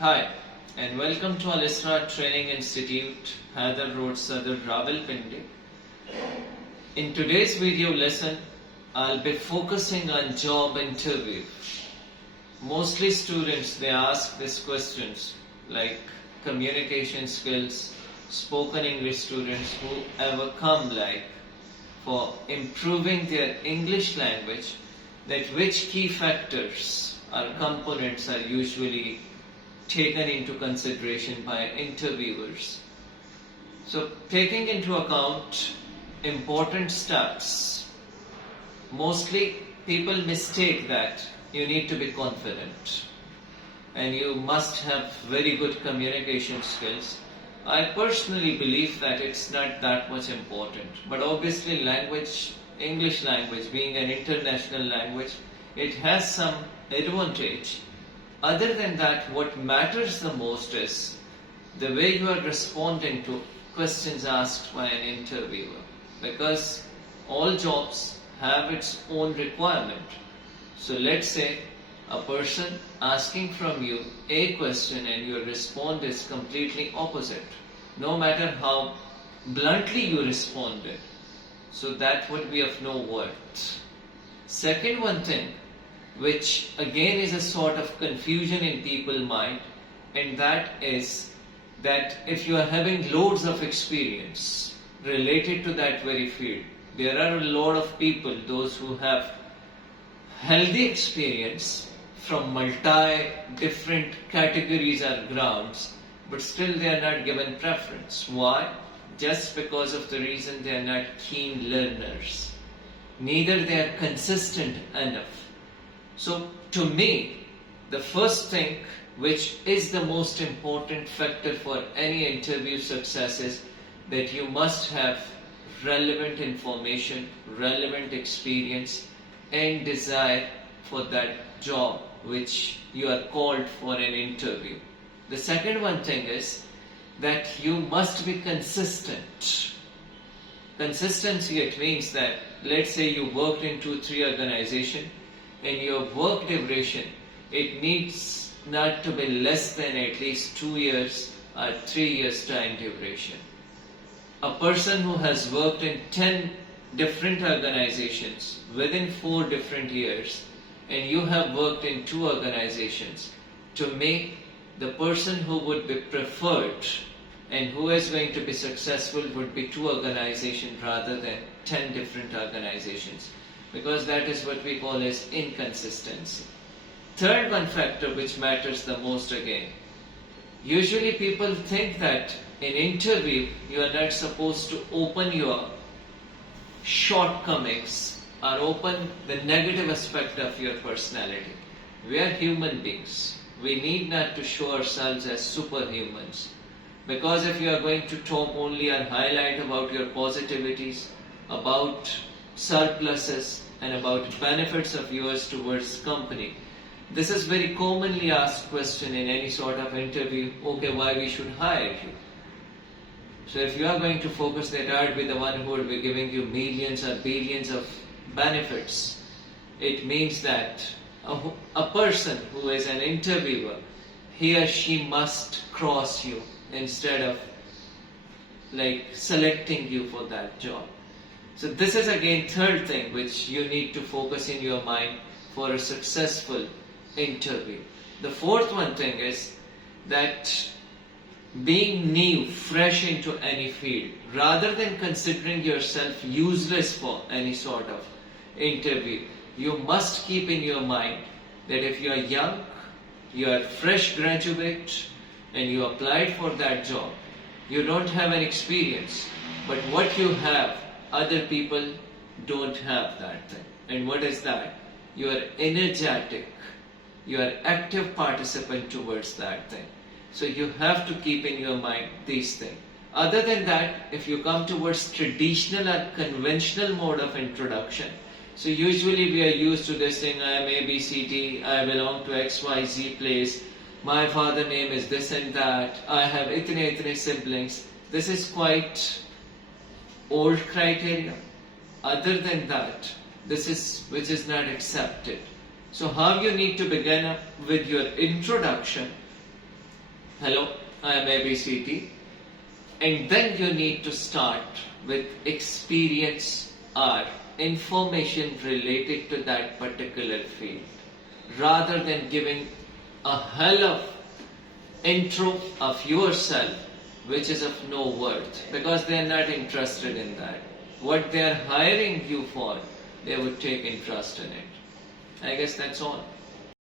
Hi, and welcome to Alisra Training Institute, Hyder Road, Sadr, Rawalpindi. In today's video lesson, I'll be focusing on job interview. Mostly students, they ask these questions like communication skills, spoken English students who ever come like for improving their English language, that which key factors or components are usually taken into consideration by interviewers. So taking into account important steps, mostly people mistake that you need to be confident and you must have very good communication skills. I personally believe that it's not that much important, but obviously English language being an international language, it has some advantage. Other than that, what matters the most is the way you are responding to questions asked by an interviewer, because all jobs have its own requirement. So let's say a person asking from you a question and your response is completely opposite, no matter how bluntly you responded. So that would be of no worth. Second one thing, which again is a sort of confusion in people's mind, and that is that if you are having loads of experience related to that very field, there are a lot of people, those who have healthy experience from different categories or grounds, but still they are not given preference. Why? Just because of the reason they are not keen learners. Neither they are consistent enough. So to me, the first thing which is the most important factor for any interview success is that you must have relevant information, relevant experience and desire for that job which you are called for an interview. The second one thing is that you must be consistent. Consistency, it means that let's say you worked in 2-3 organizations and your work duration, it needs not to be less than at least 2 years or 3 years time duration. A person who has worked in 10 different organizations within 4 different years and you have worked in 2 organizations, to me the person who would be preferred and who is going to be successful would be 2 organizations rather than 10 different organizations, because that is what we call as inconsistency. Third one factor which matters the most again, usually people think that in interview you are not supposed to open your shortcomings or open the negative aspect of your personality. We are human beings. We need not to show ourselves as superhumans, because if you are going to talk only or highlight about your positivities, about surpluses and about benefits of yours towards company, this is very commonly asked question in any sort of interview. Okay, why we should hire you? So if you are going to focus that I would be the one who will be giving you millions or billions of benefits, it means that a person who is an interviewer, he or she must cross you instead of like selecting you for that job. So this is again third thing which you need to focus in your mind for a successful interview. The fourth one thing is that being new, fresh into any field, rather than considering yourself useless for any sort of interview, you must keep in your mind that if you are young, you are fresh graduate and you applied for that job, you don't have an experience, but what you have, other people don't have that thing. And what is that? You are energetic, you are active participant towards that thing. So you have to keep in your mind these things. Other than that, if you come towards traditional or conventional mode of introduction, so usually we are used to this thing, I am ABCD, I belong to XYZ place, my father name is this and that, I have itne siblings. This is quite old criteria. Other than that, this is which is not accepted. So how you need to begin up with your introduction hello, I am ABCD. And then you need to start with experience or information related to that particular field, rather than giving a hell of intro of yourself which is of no worth, because they are not interested in that. What they are hiring you for, they would take interest in it. I guess that's all.